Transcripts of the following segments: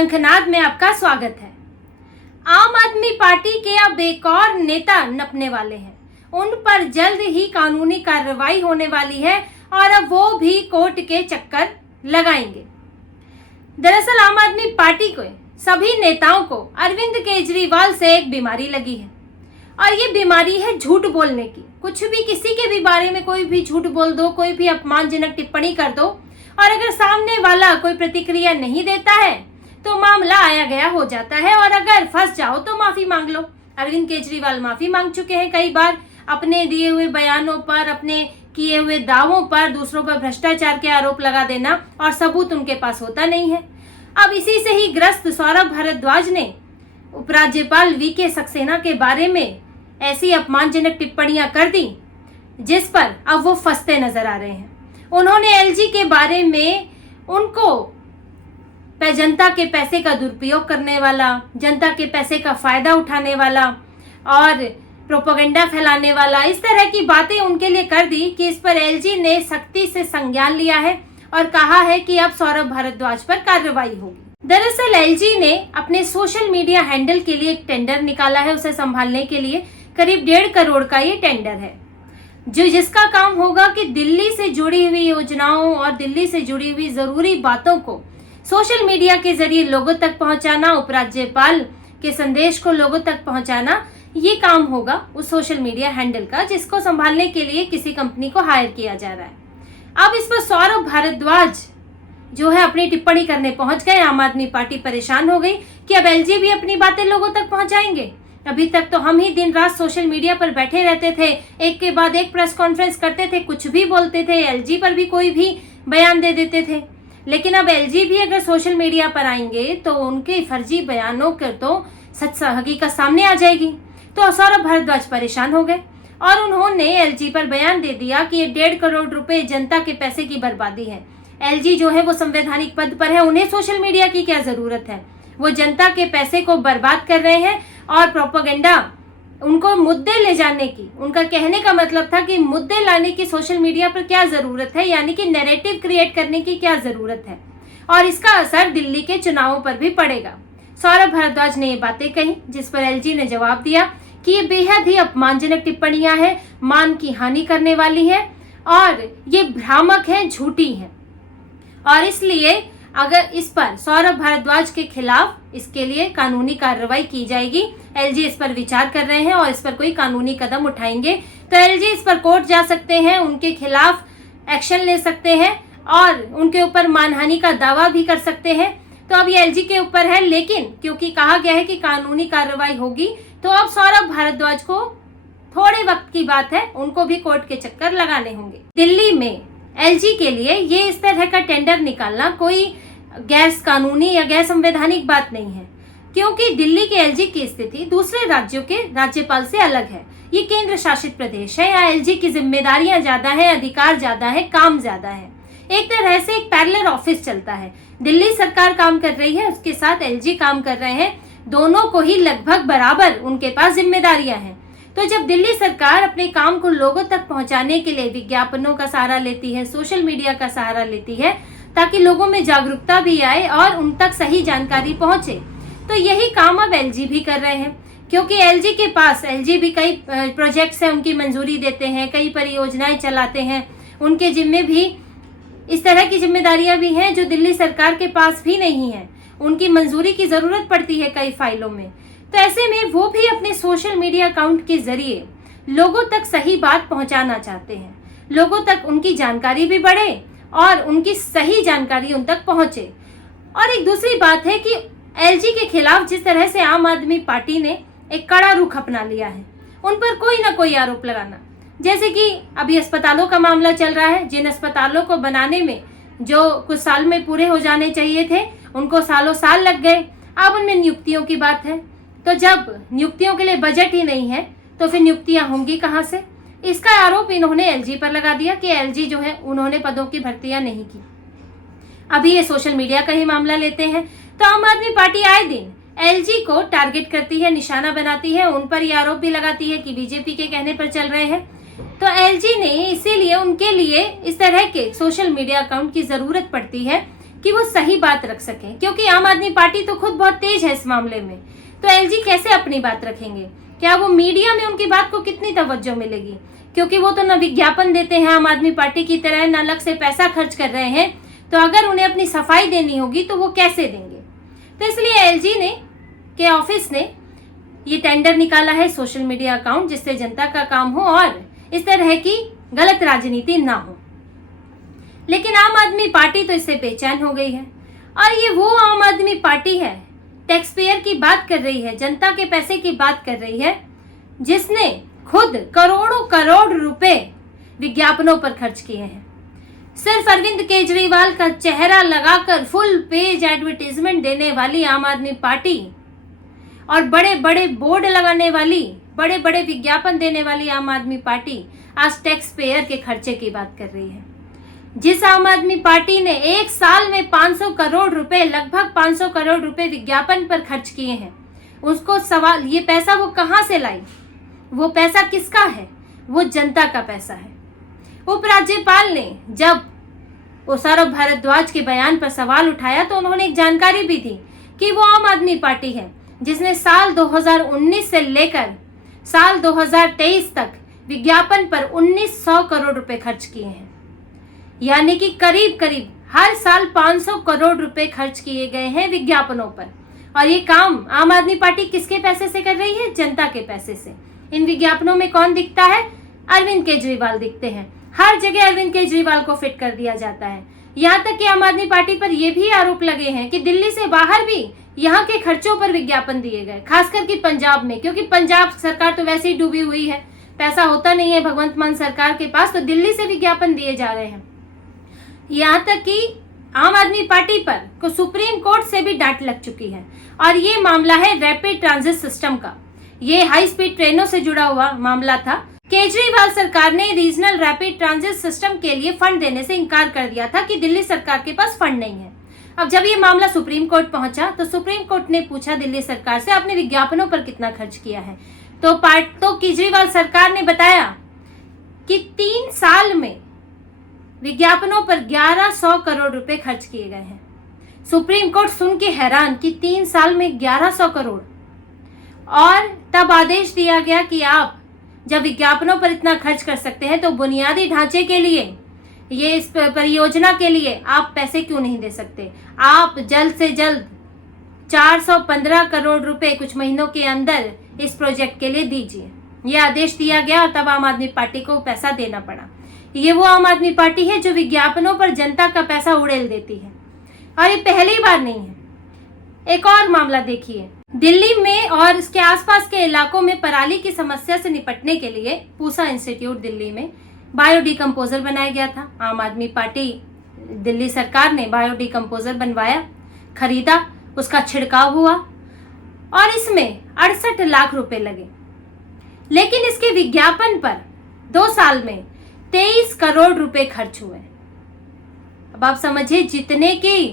शंखनाद में आपका स्वागत है। आम आदमी पार्टी के अब एक और नेता नपने वाले हैं। उन पर जल्द ही कानूनी कार्रवाई होने वाली है और अब वो भी कोर्ट के चक्कर लगाएंगे। दरअसल आम आदमी पार्टी के सभी नेताओं को अरविंद केजरीवाल से एक बीमारी लगी है और ये बीमारी है झूठ बोलने की। कुछ भी किसी के भी बारे में कोई भी झूठ बोल दो, कोई भी अपमानजनक टिप्पणी कर दो और अगर सामने वाला कोई प्रतिक्रिया नहीं देता है तो मामला आया गया हो जाता है और अगर फंस जाओ तो माफी मांग लो। अरविंद केजरीवाल माफी मांग चुके हैं कई बार अपने दिए हुए बयानों पर, अपने किए हुए दावों पर दूसरों पर भ्रष्टाचार के आरोप लगा देना और सबूत उनके पास होता नहीं है। अब इसी से ही ग्रस्त सौरभ भारद्वाज ने उपराज्यपाल वीके सक्सेना के बारे में ऐसी अपमानजनक टिप्पणियां कर दी जिस पर अब वो फंसते नजर आ रहे हैं। उन्होंने एलजी के बारे में उनको जनता के पैसे का दुरुपयोग करने वाला, जनता के पैसे का फायदा उठाने वाला और प्रोपेगेंडा फैलाने वाला, इस तरह की बातें उनके लिए कर दी कि इस पर एलजी ने सख्ती से संज्ञान लिया है और कहा है कि अब सौरभ भारद्वाज पर कार्रवाई होगी। दरअसल एलजी ने अपने सोशल मीडिया हैंडल के लिए एक टेंडर निकाला है। उसे संभालने के लिए करीब 1.5 करोड़ का ये टेंडर है, जिसका काम होगा कि दिल्ली से जुड़ी हुई योजनाओं और दिल्ली से जुड़ी हुई जरूरी बातों को सोशल मीडिया के जरिए लोगों तक पहुंचाना, उपराज्यपाल के संदेश को लोगों तक पहुंचाना, ये काम होगा उस सोशल मीडिया हैंडल का, जिसको संभालने के लिए किसी कंपनी को हायर किया जा रहा है। अब इस पर सौरभ भारद्वाज जो है अपनी टिप्पणी करने पहुंच गए। आम आदमी पार्टी परेशान हो गई कि अब एलजी भी अपनी बातें लोगों तक पहुंचाएंगे। अभी तक तो हम ही दिन रात सोशल मीडिया पर बैठे रहते थे, एक के बाद एक प्रेस कॉन्फ्रेंस करते थे, कुछ भी बोलते थे, एलजी पर भी कोई भी बयान दे देते थे। लेकिन अब एलजी भी अगर सोशल मीडिया पर आएंगे तो उनके फर्जी बयानों के तो सच हकीकत सामने आ जाएगी। तो सौरभ भारद्वाज परेशान हो गए और उन्होंने एलजी पर बयान दे दिया कि ये 1.5 करोड़ रुपए जनता के पैसे की बर्बादी है। एलजी जो है वो संवैधानिक पद पर है, उन्हें सोशल मीडिया की क्या जरूरत है। वो जनता के पैसे को बर्बाद कर रहे हैं और प्रोपेगेंडा, उनको मुद्दे ले जाने की, उनका कहने का मतलब था कि मुद्दे लाने की सोशल मीडिया पर क्या जरूरत है, यानी कि नैरेटिव क्रिएट करने की क्या जरूरत है और इसका असर दिल्ली के चुनावों पर भी पड़ेगा। सौरभ भारद्वाज ने ये बातें कही जिस पर एलजी ने जवाब दिया कि ये बेहद ही अपमानजनक टिप्पणियां हैं, मान की हानि करने वाली है और ये भ्रामक है, झूठी है और इसलिए अगर इस पर सौरभ भारद्वाज के खिलाफ इसके लिए कानूनी कार्रवाई की जाएगी। एलजी इस पर विचार कर रहे हैं और इस पर कोई कानूनी कदम उठाएंगे तो एलजी इस पर कोर्ट जा सकते हैं, उनके खिलाफ एक्शन ले सकते हैं और उनके ऊपर मानहानि का दावा भी कर सकते हैं। तो अब ये एलजी के ऊपर है, लेकिन क्योंकि कहा गया है कि कानूनी कार्रवाई होगी तो अब सौरभ भारद्वाज को थोड़े वक्त की बात है, उनको भी कोर्ट के चक्कर लगाने होंगे। दिल्ली में एलजी के लिए ये इस तरह का टेंडर निकालना कोई गैर कानूनी या गैर संवैधानिक बात नहीं है, क्योंकि दिल्ली के एलजी की स्थिति दूसरे राज्यों के राज्यपाल से अलग है। ये केंद्र शासित प्रदेश है, यहाँ एलजी की जिम्मेदारियां ज्यादा है, अधिकार ज्यादा है, काम ज्यादा है। एक तरह से एक पैरेलल ऑफिस चलता है। दिल्ली सरकार काम कर रही है, उसके साथ एलजी काम कर रहे हैं, दोनों को ही लगभग बराबर उनके पास जिम्मेदारियां हैं। तो जब दिल्ली सरकार अपने काम को लोगों तक पहुंचाने के लिए विज्ञापनों का सहारा लेती है, सोशल मीडिया का सहारा लेती है, ताकि लोगों में जागरूकता भी आए और उन तक सही जानकारी पहुंचे, तो यही काम अब एलजी भी कर रहे हैं। क्योंकि एलजी के पास, एलजी भी कई प्रोजेक्ट्स हैं, उनकी मंजूरी देते हैं, कई परियोजनाएं चलाते हैं, उनके जिम्मे भी इस तरह की जिम्मेदारियां भी हैं जो दिल्ली सरकार के पास भी नहीं है। उनकी मंजूरी की जरूरत पड़ती है कई फाइलों में। तो ऐसे में वो भी अपने सोशल मीडिया अकाउंट के जरिए लोगों तक सही बात पहुंचाना चाहते हैं, लोगों तक उनकी जानकारी भी बढ़े और उनकी सही जानकारी उन तक पहुंचे। और एक दूसरी बात है कि एलजी के खिलाफ जिस तरह से आम आदमी पार्टी ने एक कड़ा रुख अपना लिया है, उन पर कोई ना कोई आरोप लगाना, जैसे कि अभी अस्पतालों का मामला चल रहा है। जिन अस्पतालों को बनाने में जो कुछ साल में पूरे हो जाने चाहिए थे, उनको सालों साल लग गए। अब उनमें नियुक्तियों की बात है, तो जब नियुक्तियों के लिए बजट ही नहीं है तो फिर नियुक्तियां होंगी कहां से। इसका आरोप इन्होंने एलजी पर लगा दिया कि एलजी जो है उन्होंने पदों की भर्तियां नहीं की। अभी ये सोशल मीडिया का ही मामला लेते हैं तो आम आदमी पार्टी आए दिन एलजी को टारगेट करती है, निशाना बनाती है, उन पर ये आरोप भी लगाती है कि बीजेपी के कहने पर चल रहे हैं। तो एलजी ने इसीलिए उनके लिए इस तरह के सोशल मीडिया अकाउंट की जरूरत पड़ती है कि वो सही बात रख सकें, क्योंकि आम आदमी पार्टी तो खुद बहुत तेज है इस मामले में। तो एलजी कैसे अपनी बात रखेंगे? क्या वो मीडिया में उनकी बात को कितनी तवज्जो मिलेगी? क्योंकि वो तो न विज्ञापन देते हैं आम आदमी पार्टी की तरह, न अलग से पैसा खर्च कर रहे हैं। तो अगर उन्हें अपनी सफाई देनी होगी तो वो कैसे देंगे? तो इसलिए एलजी ने के ऑफिस ने ये टेंडर निकाला है सोशल मीडिया अकाउंट, जिससे जनता का काम हो और इस तरह की गलत राजनीति ना हो। लेकिन आम आदमी पार्टी तो इससे बेचैन हो गई है। और ये वो आम आदमी पार्टी है, टैक्स पेयर की बात कर रही है, जनता के पैसे की बात कर रही है, जिसने खुद करोड़ों करोड़ रुपए विज्ञापनों पर खर्च किए हैं। सिर्फ अरविंद केजरीवाल का चेहरा लगाकर फुल पेज एडवर्टीजमेंट देने वाली आम आदमी पार्टी और बड़े बड़े बोर्ड लगाने वाली, बड़े बड़े विज्ञापन देने वाली आम आदमी पार्टी आज टैक्स पेयर के खर्चे की बात कर रही है। जिस आम आदमी पार्टी ने एक साल में 500 करोड़ रुपए, लगभग 500 करोड़ रुपए विज्ञापन पर खर्च किए हैं, उसको सवाल, ये पैसा वो कहां से लाई? वो पैसा किसका है? वो जनता का पैसा है। उपराज्यपाल ने जब सौरभ भारद्वाज के बयान पर सवाल उठाया तो उन्होंने एक जानकारी भी दी कि वो आम आदमी पार्टी है जिसने साल 2019 से लेकर साल 2023 तक विज्ञापन पर 1900 करोड़ रुपए खर्च किए हैं। यानी कि करीब करीब हर साल 500 करोड़ रुपए खर्च किए गए हैं विज्ञापनों पर। और ये काम आम आदमी पार्टी किसके पैसे से कर रही है? जनता के पैसे से। इन विज्ञापनों में कौन दिखता है? अरविंद केजरीवाल दिखते हैं। हर जगह अरविंद केजरीवाल को फिट कर दिया जाता है। यहाँ तक कि आम आदमी पार्टी पर यह भी आरोप लगे हैं कि दिल्ली से बाहर भी यहाँ के खर्चों पर विज्ञापन दिए गए, खासकर कि पंजाब में, क्योंकि पंजाब सरकार तो वैसे ही डूबी हुई है, पैसा होता नहीं है भगवंत मान सरकार के पास, तो दिल्ली से विज्ञापन दिए जा रहे हैं। यहाँ तक कि आम आदमी पार्टी पर सुप्रीम कोर्ट से भी डांट लग चुकी है। और ये मामला है रैपिड ट्रांजिट सिस्टम का। ये हाई स्पीड ट्रेनों से जुड़ा हुआ मामला था। केजरीवाल सरकार ने रीजनल रैपिड ट्रांजिट सिस्टम के लिए फंड देने से इनकार कर दिया था कि दिल्ली सरकार के पास फंड नहीं है। अब जब ये मामला सुप्रीम कोर्ट पहुंचा तो सुप्रीम कोर्ट ने पूछा दिल्ली सरकार से, आपने विज्ञापनों पर कितना खर्च किया है? तो केजरीवाल सरकार ने बताया कि 3 साल में विज्ञापनों पर 1100 करोड़ रुपए खर्च किए गए हैं। सुप्रीम कोर्ट सुन के हैरान कि 3 साल में 1100 करोड़। और तब आदेश दिया गया कि आप जब विज्ञापनों पर इतना खर्च कर सकते हैं तो बुनियादी ढांचे के लिए, ये इस परियोजना के लिए आप पैसे क्यों नहीं दे सकते? आप जल्द से जल्द 415 करोड़ रुपए कुछ महीनों के अंदर इस प्रोजेक्ट के लिए दीजिए। ये आदेश दिया गया और तब आम आदमी पार्टी को पैसा देना पड़ा। ये वो आम आदमी पार्टी है जो विज्ञापनों पर जनता का पैसा उड़ेल देती है। और ये पहली बार नहीं है। एक और मामला देखिए, दिल्ली में और इसके आसपास के इलाकों में पराली की समस्या से निपटने के लिए पूसा इंस्टीट्यूट दिल्ली में बायोडिकम्पोजर बनाया गया था। आम आदमी पार्टी दिल्ली सरकार ने बायोडिकम्पोजर बनवाया, खरीदा, उसका छिड़काव हुआ और इसमें 68 लाख रुपए लगे। लेकिन इसके विज्ञापन पर 2 साल में 23 करोड़ रुपए खर्च हुए। अब आप समझिए, जितने की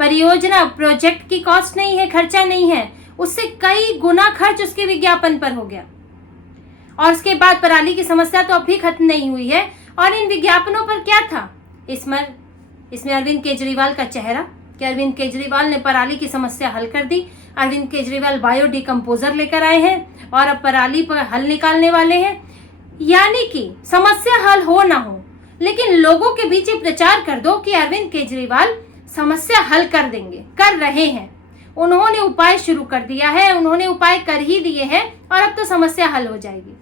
परियोजना प्रोजेक्ट की कॉस्ट नहीं है, खर्चा नहीं है, उससे कई गुना खर्च उसके विज्ञापन पर हो गया। और उसके बाद पराली की समस्या तो अब भी खत्म नहीं हुई है। और इन विज्ञापनों पर क्या था? इसमें अरविंद केजरीवाल का चेहरा, कि अरविंद केजरीवाल ने पराली की समस्या हल कर दी। अरविंद केजरीवाल बायोडिकम्पोजर लेकर आए हैं और अब पराली पर हल निकालने वाले हैं। यानी कि समस्या हल हो ना हो, लेकिन लोगों के बीच प्रचार कर दो कि अरविंद केजरीवाल समस्या हल कर देंगे, कर रहे हैं, उन्होंने उपाय शुरू कर दिया है, उन्होंने उपाय कर ही दिए हैं और अब तो समस्या हल हो जाएगी।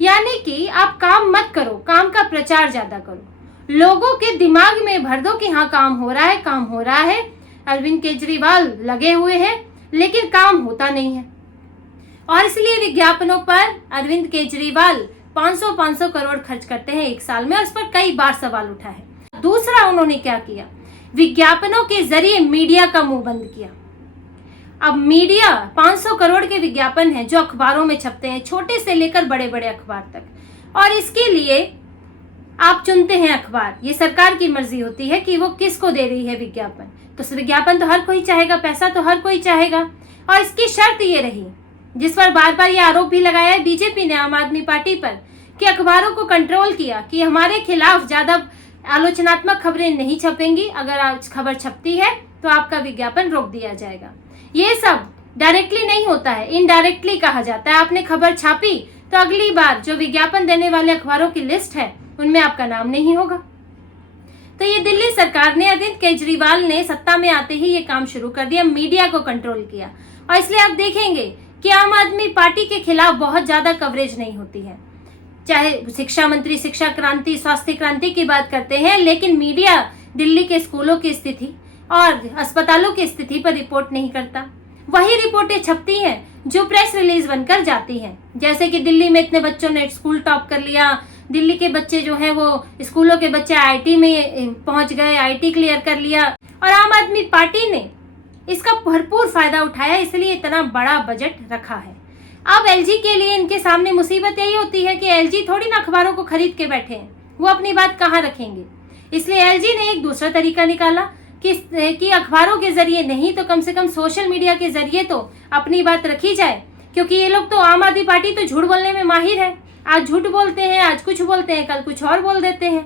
यानी कि आप काम मत करो, काम का प्रचार ज्यादा करो, लोगों के दिमाग में भर दो कि हाँ काम हो रहा है, काम हो रहा है, अरविंद केजरीवाल लगे हुए हैं, लेकिन काम होता नहीं है। और इसलिए विज्ञापनों पर अरविंद केजरीवाल 500 करोड़ खर्च करते हैं एक साल में और इस पर कई बार सवाल उठा है। दूसरा, उन्होंने क्या किया? विज्ञापनों के जरिए मीडिया का मुंह बंद किया। अब मीडिया 500 करोड़ के विज्ञापन है जो अखबारों में छपते हैं, छोटे से लेकर बड़े बड़े अखबार तक, और इसके लिए आप चुनते हैं अखबार। ये सरकार की मर्जी होती है कि वो किसको दे रही है विज्ञापन। तो विज्ञापन तो हर कोई चाहेगा, पैसा तो हर कोई चाहेगा। और इसकी शर्त ये रही, जिस पर बार बार ये आरोप भी लगाया है बीजेपी ने आम आदमी पार्टी पर, कि अखबारों को कंट्रोल किया कि हमारे खिलाफ ज्यादा आलोचनात्मक खबरें नहीं छपेंगी। अगर आज खबर छपती है तो आपका विज्ञापन रोक दिया जाएगा। ये सब डायरेक्टली नहीं होता है, इनडायरेक्टली कहा जाता है। आपने खबर छापी तो अगली बार जो विज्ञापन देने वाले अखबारों की लिस्ट है उनमें आपका नाम नहीं होगा। तो ये दिल्ली सरकार ने, अरविंद केजरीवाल ने सत्ता में आते ही ये काम शुरू कर दिया, मीडिया को कंट्रोल किया। और इसलिए आप देखेंगे कि आम आदमी पार्टी के खिलाफ बहुत ज्यादा कवरेज नहीं होती है। चाहे शिक्षा मंत्री शिक्षा क्रांति, स्वास्थ्य क्रांति की बात करते हैं, लेकिन मीडिया दिल्ली के स्कूलों की स्थिति और अस्पतालों की स्थिति पर रिपोर्ट नहीं करता। वही रिपोर्टें छपती हैं जो प्रेस रिलीज बनकर जाती हैं, जैसे कि दिल्ली में इतने बच्चों ने स्कूल टॉप कर लिया, दिल्ली के बच्चे जो हैं वो स्कूलों के बच्चे आईआईटी में पहुंच गए, आईआईटी क्लियर कर लिया। और आम आदमी पार्टी ने इसका भरपूर फायदा उठाया, इसलिए इतना बड़ा बजट रखा है। अब एलजी के लिए इनके सामने मुसीबत यही होती है कि एलजी थोड़ी ना अखबारों को खरीद के बैठे हैं, वो अपनी बात कहाँ रखेंगे। इसलिए एलजी ने एक दूसरा तरीका निकाला कि अखबारों के जरिए नहीं तो कम से कम सोशल मीडिया के जरिए तो अपनी बात रखी जाए, क्योंकि ये लोग तो, आम आदमी पार्टी तो झूठ बोलने में माहिर है। आज झूठ बोलते हैं, आज कुछ बोलते हैं, कल कुछ और बोल देते हैं।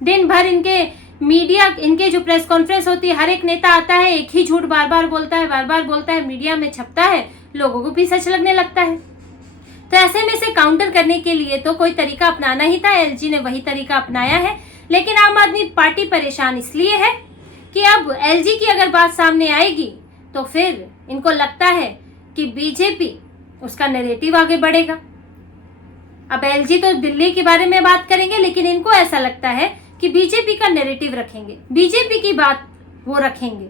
दिन भर इनके जो प्रेस कॉन्फ्रेंस होती है, हर एक नेता आता है, एक ही झूठ बार बार बोलता है, मीडिया में छपता है, लोगों को भी सच लगने लगता है। तो ऐसे में से काउंटर करने के लिए तो कोई तरीका अपनाना ही था, एलजी ने वही तरीका अपनाया है। लेकिन आम आदमी पार्टी परेशान इसलिए है कि अब एलजी की अगर बात सामने आएगी तो फिर इनको लगता है कि बीजेपी उसका नैरेटिव आगे बढ़ेगा। अब एलजी तो दिल्ली के बारे में बात करेंगे, लेकिन इनको ऐसा लगता है कि बीजेपी का नैरेटिव रखेंगे, बीजेपी की बात वो रखेंगे,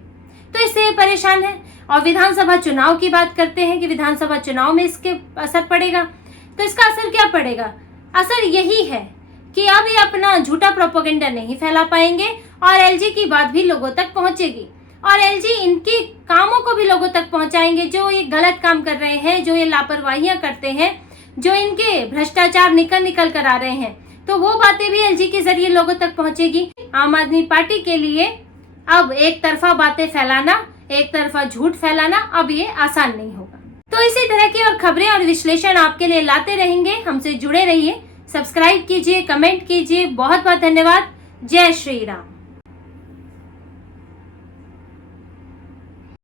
तो इससे ये परेशान है। और विधानसभा चुनाव की बात करते हैं कि विधानसभा चुनाव में इसके असर पड़ेगा, तो इसका असर क्या पड़ेगा? असर यही है कि अब ये अपना झूठा प्रोपेगेंडा नहीं फैला पाएंगे और एलजी की बात भी लोगों तक पहुंचेगी और एलजी इनके कामों को भी लोगों तक पहुंचाएंगे। जो ये गलत काम कर रहे हैं, जो ये लापरवाहियां करते हैं, जो इनके भ्रष्टाचार निकल कर आ रहे हैं, तो वो बातें भी एलजी के जरिए लोगों तक पहुंचेगी। आम आदमी पार्टी के लिए अब एक तरफा बातें फैलाना, एक तरफा झूठ फैलाना अब ये आसान नहीं होगा। तो इसी तरह की और खबरें और विश्लेषण आपके लिए लाते रहेंगे। हमसे जुड़े रहिए, सब्सक्राइब कीजिए, कमेंट कीजिए। बहुत बहुत धन्यवाद। जय श्री राम।